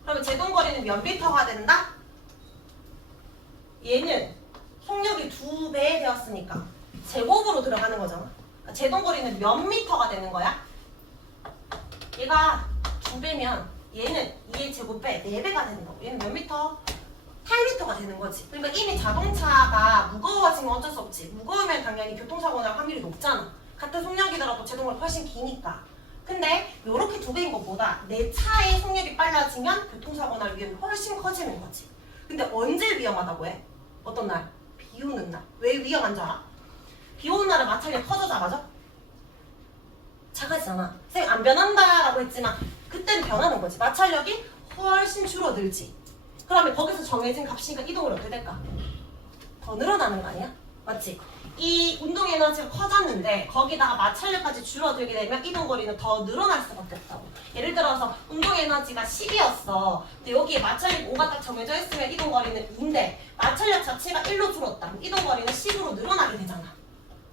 그러면 제동거리는 몇 미터가 된다? 얘는 속력이 2배 되었으니까 제곱으로 들어가는 거잖아. 제동거리는 몇 미터가 되는 거야? 얘가 2배면 얘는 2의 제곱배 4배가 되는 거고 얘는 몇 미터? 8m가 되는 거지. 그러니까 이미 자동차가 무거워지면 어쩔 수 없지. 무거우면 당연히 교통사고 날 확률이 높잖아. 같은 속력이더라도 제동거리 훨씬 기니까. 근데 이렇게 2배인 것보다 내 차의 속력이 빨라지면 교통사고 날 위험이 훨씬 커지는 거지. 근데 언제 위험하다고 해? 어떤 날? 비 오는 날. 왜 위험한 줄 알아? 비 오는 날은 마찰력이 커져 작아져? 작아지잖아. 선생님 안 변한다라고 했지만 그때는 변하는 거지. 마찰력이 훨씬 줄어들지. 그러면 거기서 정해진 값이니까 이동을 어떻게 될까? 더 늘어나는 거 아니야? 맞지? 이 운동 에너지가 커졌는데 거기다가 마찰력까지 줄어들게 되면 이동거리는 더 늘어날 수밖에 없다고. 예를 들어서 운동 에너지가 10이었어. 근데 여기에 마찰력 5가 딱 정해져 있으면 이동거리는 2인데 마찰력 자체가 1로 줄었다. 그럼 이동거리는 10으로 늘어나게 되잖아.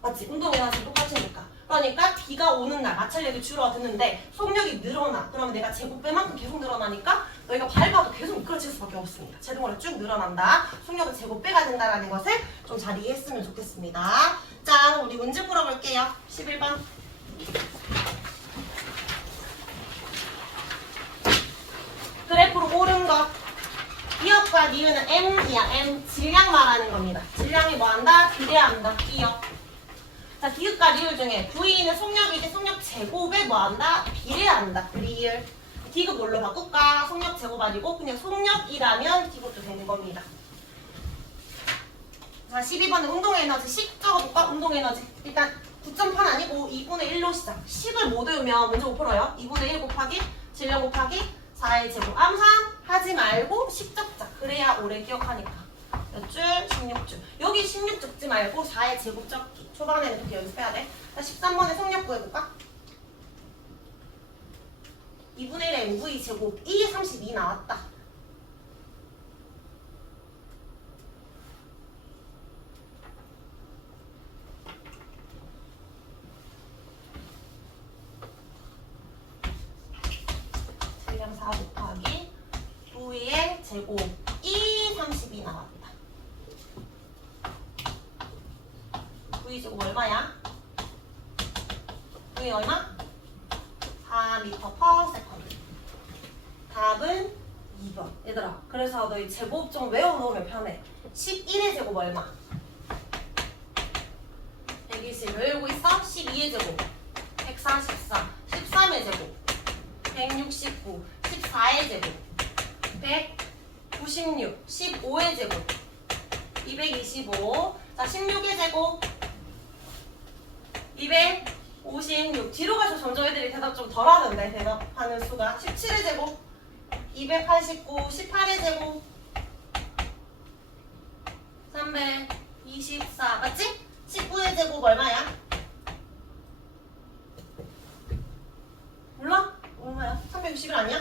맞지? 운동 에너지 똑같으니까. 그러니까 비가 오는 날 마찰력이 줄어드는데 속력이 늘어나. 그러면 내가 제곱배만큼 계속 늘어나니까 너희가 밟아도 계속 미끄러질 수밖에 없습니다. 제동거리 쭉 늘어난다. 속력은 제곱배가 된다는 것을 좀 잘 이해했으면 좋겠습니다. 자, 우리 문제 풀어볼게요. 11번. 그래프로 오른 것. 기억과 니은은 M이야. M. 질량 말하는 겁니다. 질량이 뭐한다? 비례한다. 기억. 자, 디귿과 리을 중에 V는 속력이지 속력 제곱에 뭐한다? 비례한다. 리을. 디귿 뭘로 바꿀까? 속력 제곱 아니고 그냥 속력이라면 디귿도 되는 겁니다. 자, 12번은 운동에너지 식 적어볼까? 운동에너지. 일단 9.8 아니고 2분의 1로 시작. 식을 못 외우면 문제 못 풀어요. 2분의 1 곱하기 질량 곱하기 4의 제곱. 암산하지 말고 식 적자. 그래야 오래 기억하니까. 몇 줄? 16줄. 여기 16 적지 말고 4의 제곱 적기. 초반에는 그렇게 연습해야 돼. 자, 13번에 속력 구해볼까? 2분의 1의 MV 제곱. 2에 32 나왔다. 질량 4 곱하기 V의 제곱. 2, 32 나왔다. V 제곱 얼마야? V 얼마? 4m/s. 답은 2번. 얘들아, 그래서 너희 제곱 좀 외워놓으면 편해. 11의 제곱 얼마? 120. 외우고 있어? 12의 제곱 144. 13의 제곱 169. 14의 제곱 196. 15의 제곱 225. 자, 16의 제곱 256. 뒤로 갈수록 점점 애들이 대답 좀 덜 하는데 대답하는 수가. 17의 제곱 289. 18의 제곱 324. 맞지? 19의 제곱 얼마야? 몰라? 얼마야? 361 아니야?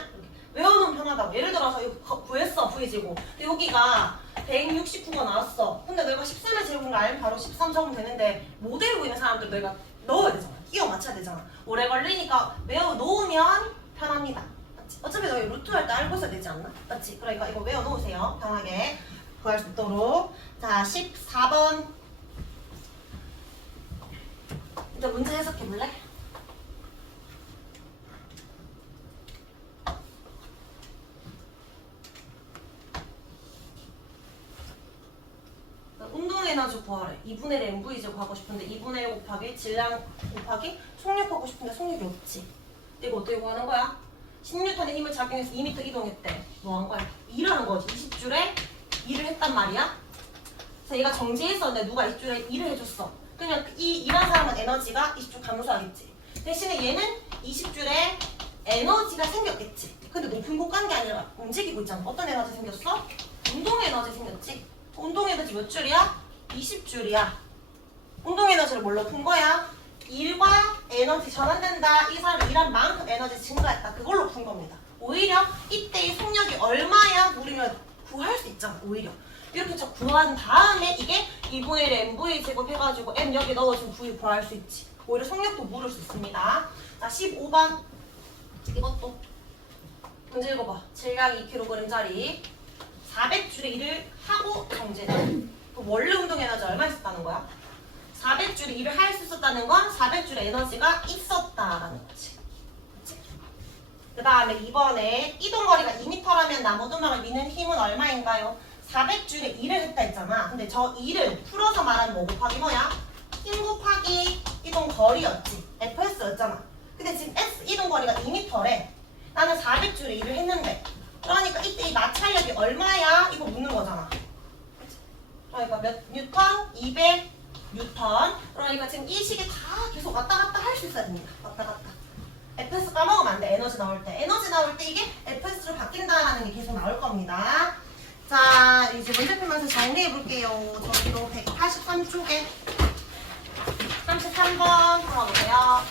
외워놓으면 편하다고. 예를 들어서 이거 구했어. V제곱. 근데 여기가 169가 나왔어. 근데 내가 13의 제곱인 걸 알면 바로 13 적으면 되는데 못 외우고 있는 사람들 내가 넣어야 되잖아. 끼워 맞춰야 되잖아. 오래 걸리니까 외워놓으면 편합니다. 맞지? 어차피 너희 루트 할 때 알고 있어야 되지 않나? 맞지? 그러니까 이거 외워놓으세요. 편하게 구할 수 있도록. 자, 14번. 이제 문제 해석해볼래? 운동에너지 구하래. 2분의 1 MV 제곱 하고 싶은데 2분의 1 곱하기 질량 곱하기 속력 하고 싶은데 속력이 없지. 근데 이거 어떻게 구하는 거야? 16톤의 힘을 작용해서 2m 이동했대. 뭐 한 거야? 일하는 거지. 20줄에 일을 했단 말이야. 그래서 얘가 정지해 있었는데 누가 20줄에 일을 해줬어. 그러면 이 일한 사람은 에너지가 20줄 감소하겠지. 대신에 얘는 20줄에 에너지가 생겼겠지. 근데 높은 곳 간 게 아니라 움직이고 있잖아. 어떤 에너지 생겼어? 운동 에너지 생겼지. 운동 에너지 몇 줄이야? 20줄이야. 운동 에너지를 뭘로 푼 거야? 일과 에너지 전환된다. 이 사람 일한 만큼 에너지 증가했다. 그걸로 푼 겁니다. 오히려 이때의 속력이 얼마야? 우리면 구할 수 있잖아. 오히려. 이렇게 저 구한 다음에 이게 2분의 1 MV 제곱해가지고 M 여기 넣어주면 V 구할 수 있지. 오히려 속력도 물을 수 있습니다. 자, 15번. 이것도 문제 읽어봐. 질량 2kg짜리 400줄의 일을 하고 정지했다. 원래 운동 에너지 얼마 있었다는 거야? 400줄의 일을 할 수 있었다는 건 400줄의 에너지가 있었다라는 거지. 그 다음에 이번에 이동거리가 2m라면 나무도막을 미는 힘은 얼마인가요? 400줄의 일을 했다 했잖아. 근데 저 일을 풀어서 말하면 뭐 곱하기 뭐야? 힘 곱하기 이동거리였지. FS였잖아. 근데 지금 S 이동거리가 2m래. 나는 400줄의 일을 했는데 그러니까 이때 이 마찰력이 얼마야? 이거 묻는 거잖아. 그러니까 몇 뉴턴? 200 뉴턴. 그러니까 지금 이 식이 다 계속 왔다 갔다 할 수 있어야 됩니다. 왔다 갔다. FS 까먹으면 안 돼. 에너지 나올 때. 에너지 나올 때 이게 FS로 바뀐다라는 게 계속 나올 겁니다. 자, 이제 문제 풀면서 정리해 볼게요. 저기로 183쪽에 33번 풀어보세요.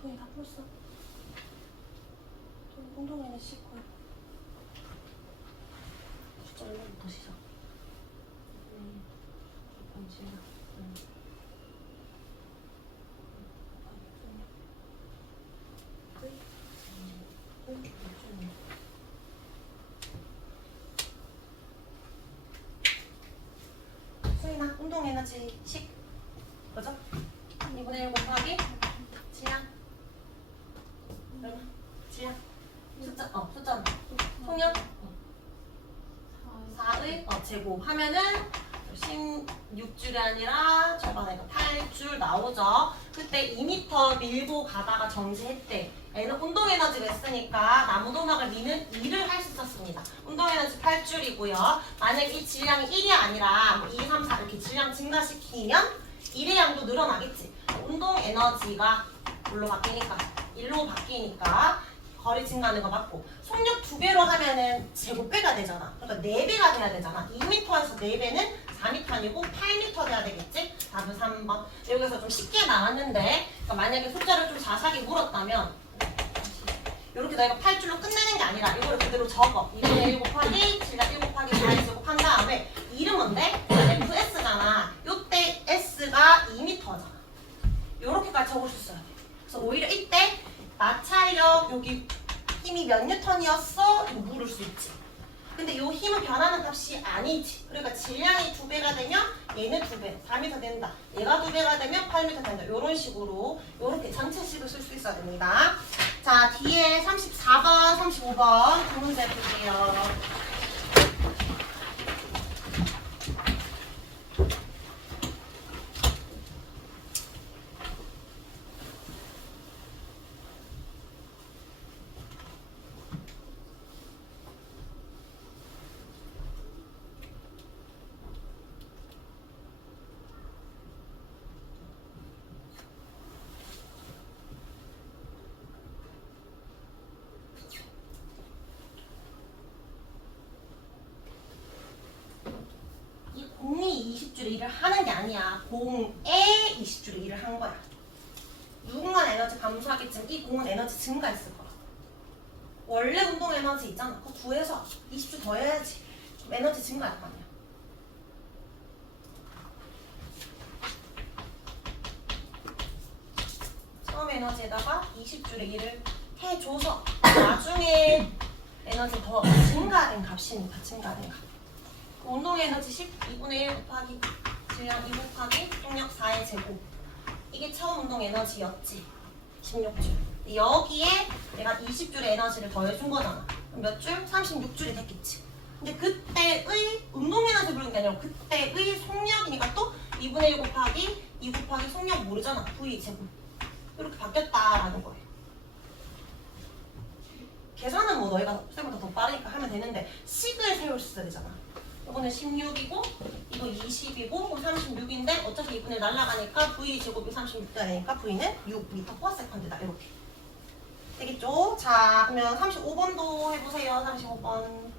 돈이 다 풀었어. 돈 운동에는 씻고요. 숫자 1번부터 시작. 수인아, 운동 에너지 식 뭐죠? 2분의 1 곱하기 지양 얼마? 지양 숫자 숫자 통역 4의 제곱 하면은 16줄이 아니라 저번에 8줄 나오죠. 그때 2m 밀고 가다가 정지했대. 얘는 운동 에너지가 있으니까 나무도막을 미는 일을 할 수 있었습니다. 운동 에너지 8줄이고요. 만약 이 질량이 1이 아니라 뭐 2, 3, 4 이렇게 질량 증가시키면 일의 양도 늘어나겠지. 운동 에너지가 뭘로 바뀌니까 1로 바뀌니까 거리 증가하는 거 맞고, 속력 2배로 하면은 제곱배가 되잖아. 그러니까 4배가 돼야 되잖아. 2m에서 4배는 4m 아니고 8m 돼야 되겠지? 답은 3번. 여기서 좀 쉽게 나왔는데, 그러니까 만약에 숫자를 좀 자세하게 물었다면 이렇게 내가 8줄로 끝내는 게 아니라 이거를 그대로 적어. 2분의 1 곱하기 질량 1 곱하기 4를 제곱한 다음에 이름 뭔데? FS잖아. 요때 S가 2m잖아. 요렇게까지 적을 수 있어야 돼. 그래서 오히려 이때 마찰력 여기 힘이 몇 뉴턴이었어? 이거 물을 수 있지. 근데 요 힘은 변하는 값이 아니지. 그러니까 질량이 2배가 되면 얘는 2배, 4m 된다. 얘가 2배가 되면 8m 된다. 요런 식으로 요렇게 전체식을 쓸 수 있어야 됩니다. 자, 뒤에 34번, 35번 두 문제 볼게요. 공이 20줄의 일을 하는 게 아니야. 공에 20줄의 일을 한 거야. 누군가는 에너지 감소하겠지만 이 공은 에너지 증가했을 거야. 원래 운동 에너지 있잖아. 그거 구해서 20줄 더 해야지. 그럼 에너지 증가할 거 아니야. 처음 에너지에다가 20줄의 일을 해줘서 나중에 에너지 더 증가된 값이니까 증가된 값. 운동 에너지 2분의 1 곱하기 질량 2 곱하기 속력 4의 제곱. 이게 처음 운동 에너지였지. 16줄. 여기에 내가 20줄의 에너지를 더해준 거잖아. 그럼 몇 줄? 36줄이 됐겠지. 근데 그때의 운동 에너지 부르는 게 아니라 그때의 속력이니까 또 2분의 1 곱하기 2 곱하기 속력 모르잖아. V 제곱. 이렇게 바뀌었다라는 거예요. 계산은 뭐 너희가 쌤보다 더 빠르니까 하면 되는데 식을 세울 수 있어야 되잖아. 이거는 16이고 이거 20. 10이고 36인데 어차피 2분의 날라가니까 V 제곱이 36도 되니까 V는 6m/s다 이렇게 되겠죠? 자 그러면 35번도 해보세요. 35번.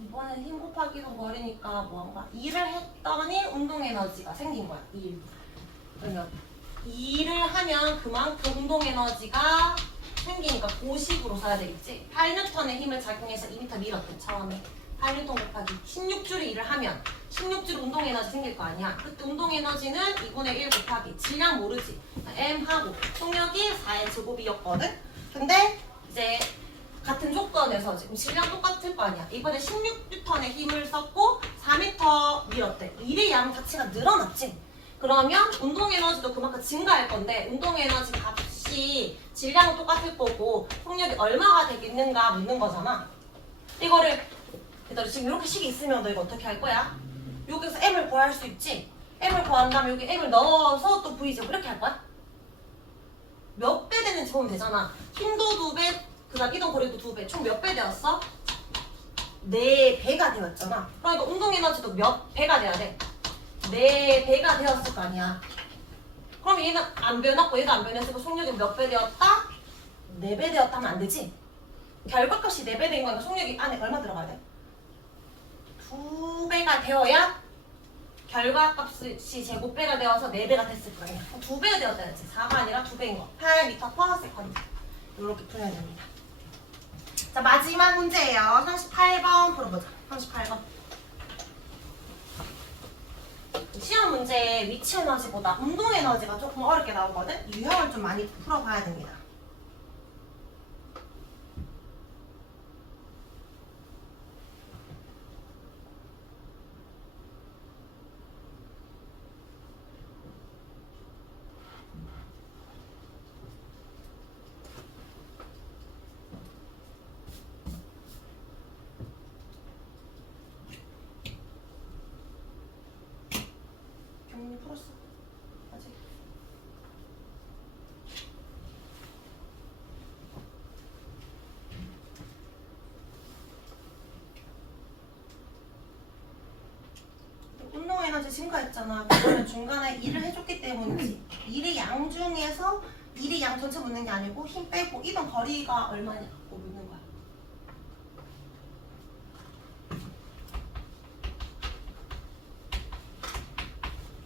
이번에 힘 곱하기 이동 거리니까 뭐한가? 일을 했더니 운동 에너지가 생긴 거야. 일. 그러면 일을 하면 그만큼 운동 에너지가 생기니까 고식으로 써야 되겠지. 8N의 힘을 작용해서 2m 밀었대 처음에. 8N 곱하기 16줄의 일을 하면 16줄 운동 에너지 생길 거 아니야. 그때 운동 에너지는 2분의 1 곱하기 질량 모르지. M하고 속력이 4의 제곱이었거든. 근데 이제 같은 조건에서 지금 질량 똑같을 거 아니야. 이번에 16N의 힘을 썼고 4m 밀었대. 일의 양 자체가 늘어났지. 그러면 운동 에너지도 그만큼 증가할 건데 운동 에너지 값이 질량은 똑같을 거고 속력이 얼마가 되겠는가 묻는 거잖아. 이거를 얘들아 지금 이렇게 식이 있으면 너 이거 어떻게 할 거야? 여기서 M을 구할 수 있지? M을 구한 다음에 여기 M을 넣어서 또 V제곱 이렇게 할 거야? 몇 배 되는지 보면 되잖아. 힘도 2배, 그 다음 이동 거리도 2배. 총 몇 배 되었어? 4배가 되었잖아. 그러니까 운동 에너지도 몇 배가 돼야 돼? 4배가 되었을 거 아니야. 그럼 얘는 안 변했고 얘도 안 변했으니까 속력이 몇 배 되었다? 4배 되었다 하면 안 되지? 결과값이 4배 된 거니까 속력이 안에 얼마 들어가야 돼? 2배가 되어야 결과값이 제곱배가 되어서 4배가 됐을 거예요. 2배가 되었다 했지. 4가 아니라 2배인 거. 8m/s. 이렇게 풀면 됩니다. 자 마지막 문제예요. 38번 풀어보자. 38번. 시험 문제의 위치 에너지보다 운동 에너지가 조금 어렵게 나오거든. 유형을 좀 많이 풀어봐야 됩니다. 경리 풀었어. 아직. 운동 에너지 증가했잖아. 그거는 중간에 일을 해줬기 때문이지. 일의 양 중에서 일의 양 전체 묻는 게 아니고 힘 빼고 이동 거리가 얼마냐고 묻는 거야.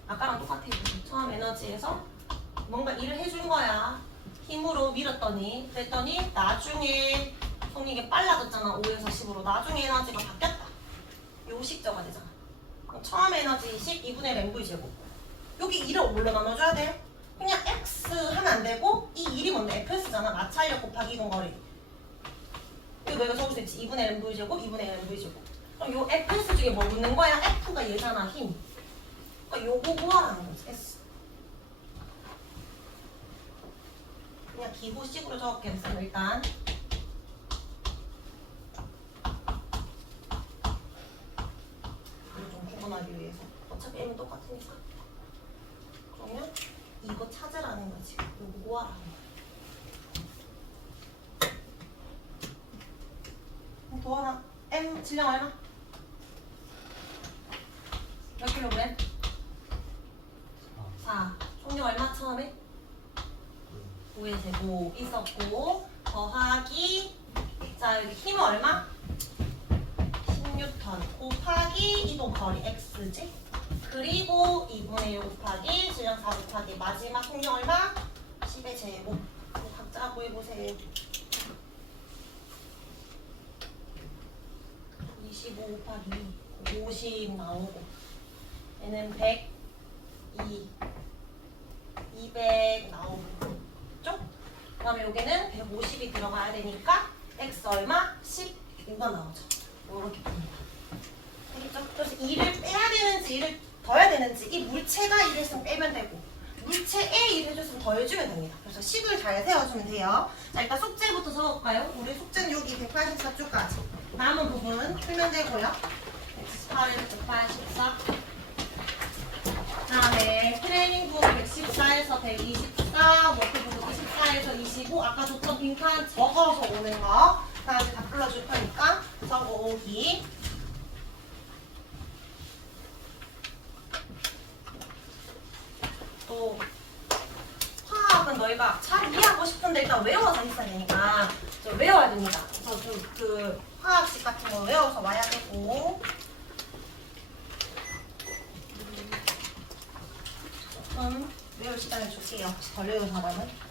아까랑 똑같아. 처음 에너지에서 뭔가 일을 해준 거야. 힘으로 밀었더니 그랬더니 나중에 속력이 빨라졌잖아. 5에서 10으로. 나중에 에너지가 바뀌었다. 요 식저가 되잖아. 그럼 처음 에너지 10 2분의 mv 제곱. 여기 1을 뭘로 나눠줘야 돼? 그냥 x 하면 안 되고 이 1이 뭔데? fs잖아. 마찰력 곱하기 이동거리. 이거 너희가 적을 수 있지. 2분의 mv 제곱 2분의 mv 제곱. 그럼 요 fs 중에 뭐 묻는 거야? f가 얘잖아. 힘. 그러니까 요거 구하라는 거지. S. 그냥 기호식으로 적었겠어. 일단 이걸 좀 구분하기 위해서. 어차피 M은 똑같으니까. 그러면 이거 찾으라는 거지. 요거 구하라는 거야. 도하나 M 질량 얼마? 몇 킬로그램? 4. 속력 얼마 처음에? 5의 제곱 있었고 더하기 자 여기 힘은 얼마? 10N 곱하기 이동 거리 x지? 그리고 2분의 1 곱하기 질량 4 곱하기 마지막 속력 얼마? 10의 제곱. 각자 구해보세요. 25 곱하기 50 나오고 얘는 102 200 나오죠? 그 다음에 여기는 150이 들어가야 되니까 x 얼마? 16가 나오죠. 이렇게 봅니다. 알겠죠? 그래서 2를 빼야 되는지 2를 더해야 되는지 이 물체가 1을 했으면 빼면 되고 물체에 1을 해줬으면 더해주면 됩니다. 그래서 식을 잘 세워주면 돼요. 자, 일단 숙제부터 적을까요? 우리 숙제는 여기 184쪽까지 남은 부분 풀면 되고요. 118에서 184 그다음에 트레이닝북 114에서 124 워크북 24에서 25 아까 줬던 빈칸 적어서 오는 거 다음에 다 불러줄 거니까 적어오기. 또 화학은 너희가 잘 이해하고 싶은데 일단 외워서 있어야 되니까 좀 외워야 됩니다. 그래서 그 화학식 같은 거 외워서 와야 되고 조금 외울 시간을 줄게요. 혹시 덜 외운 사람은.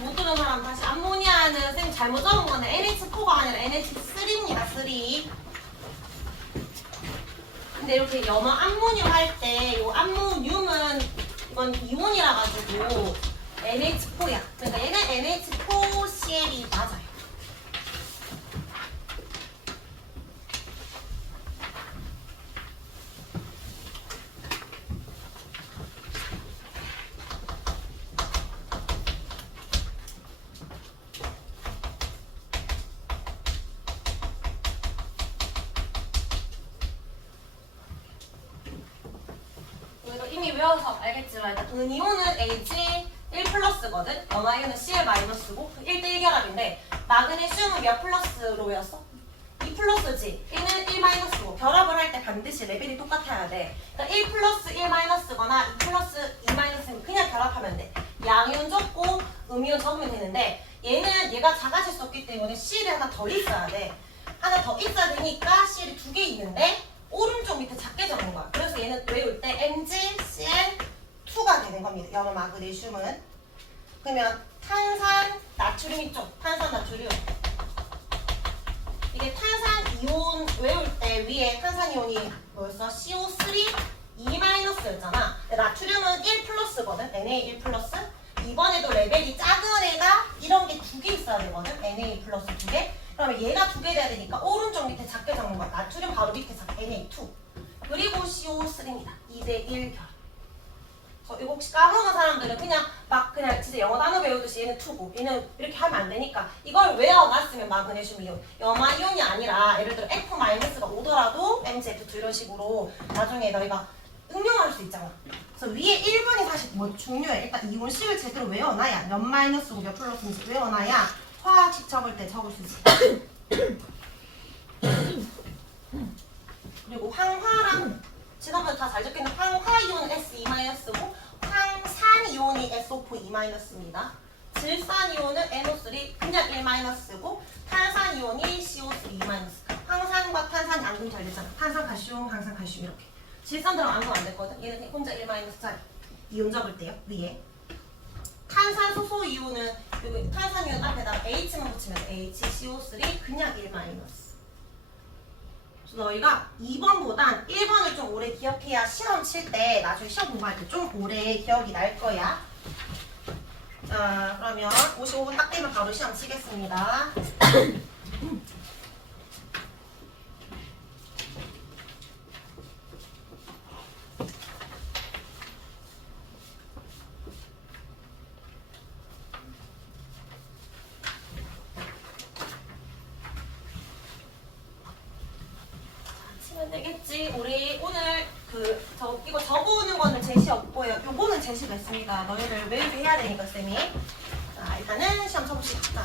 못 들은 사람 다시 암모니아는 쌤 잘못 적은 거는 NH4가 아니라 NH3입니다. 3. 근데 이렇게 염화 암모늄 할 때 이 암모늄은 이건 이온이라 가지고 NH4야. 그러니까 얘는 NH4Cl이 맞아요. 이미 외워서 알겠지만 일단 은이온은 H 1 플러스거든. 염화이온은 Cl 마이너스고 1대1 결합인데 마그네슘은 몇 플러스로 외웠어? 2 플러스지. 얘는 1 마이너스고 결합을 할 때 반드시 레벨이 똑같아야 돼. 그러니까 1 플러스 1 마이너스거나 2 플러스 2 마이너스면 그냥 결합하면 돼. 양이온 적고 음이온 적으면 되는데 얘는 얘가 작아질 수 없기 때문에 Cl 하나 더 있어야 돼. 하나 더 있어야 되니까 Cl이 2개 있는데 오른쪽 밑에 작게 적은 거야. 그래서 얘는 외울 때 MgCl2가 되는 겁니다. 염화 마그네슘은. 그러면 탄산 나트륨 있죠? 탄산 나트륨. 이게 탄산 이온 외울 때 위에 탄산 이온이 뭐였어? CO3 2-였잖아. 나트륨은 1 플러스거든. Na 1 플러스. 이번에도 레벨이 작은 애가 이런 게 2개 있어야 되거든. Na 플러스 2개. 그러면 얘가 2개 돼야 되니까 오른쪽 밑에 작게 적는 거야. 나트륨 바로 밑에 작게 Na2. 그리고 CO3입니다. 2대1 결합. 이거 혹시 까먹은 사람들은 그냥 진짜 영어 단어 배우듯이 얘는 2고 얘는 이렇게 하면 안 되니까 이걸 외워놨으면 마그네슘 이온, 염화 이온이 아니라 예를 들어 F-가 오더라도 MgF2 이런 식으로 나중에 너희가 응용할 수 있잖아. 그래서 위에 1번이 사실 뭐 중요해. 일단 이온식을 제대로 외워놔야 몇 마이너스고 몇 플러스인지 외워놔야 화학식 적을 때 적을 수 있어. 그리고 황화랑 지난번에 다 잘 적겠는데 황화 이온은 S2-고 황산 이온이 SO4 2-입니다. 질산 이온은 NO3 그냥 1-고 탄산 이온이 CO3 2-. 황산과 탄산이 안 잘 되잖아. 탄산 칼슘, 항산 칼슘 이렇게. 질산 들어가면 아무도 안 됐거든. 얘는 혼자 1-짜리. 이온 적을 때요. 위에. 탄산 소소 이온은 여기 탄산 이온 앞에다가 H만 붙이면 HCO3 그냥 1-. 너희가 2번보단 1번을 좀 오래 기억해야 시험 칠 때 나중에 시험 공부할 때 좀 오래 기억이 날 거야. 자, 그러면 55분 딱 되면 바로 시험 치겠습니다. 되겠지. 우리 오늘 이거 적어오는 거는 제시 없고요. 요거는 제시가 있습니다. 너희들 매일 해야 되니까 쌤이. 자, 일단은 시험 쳐봅시다.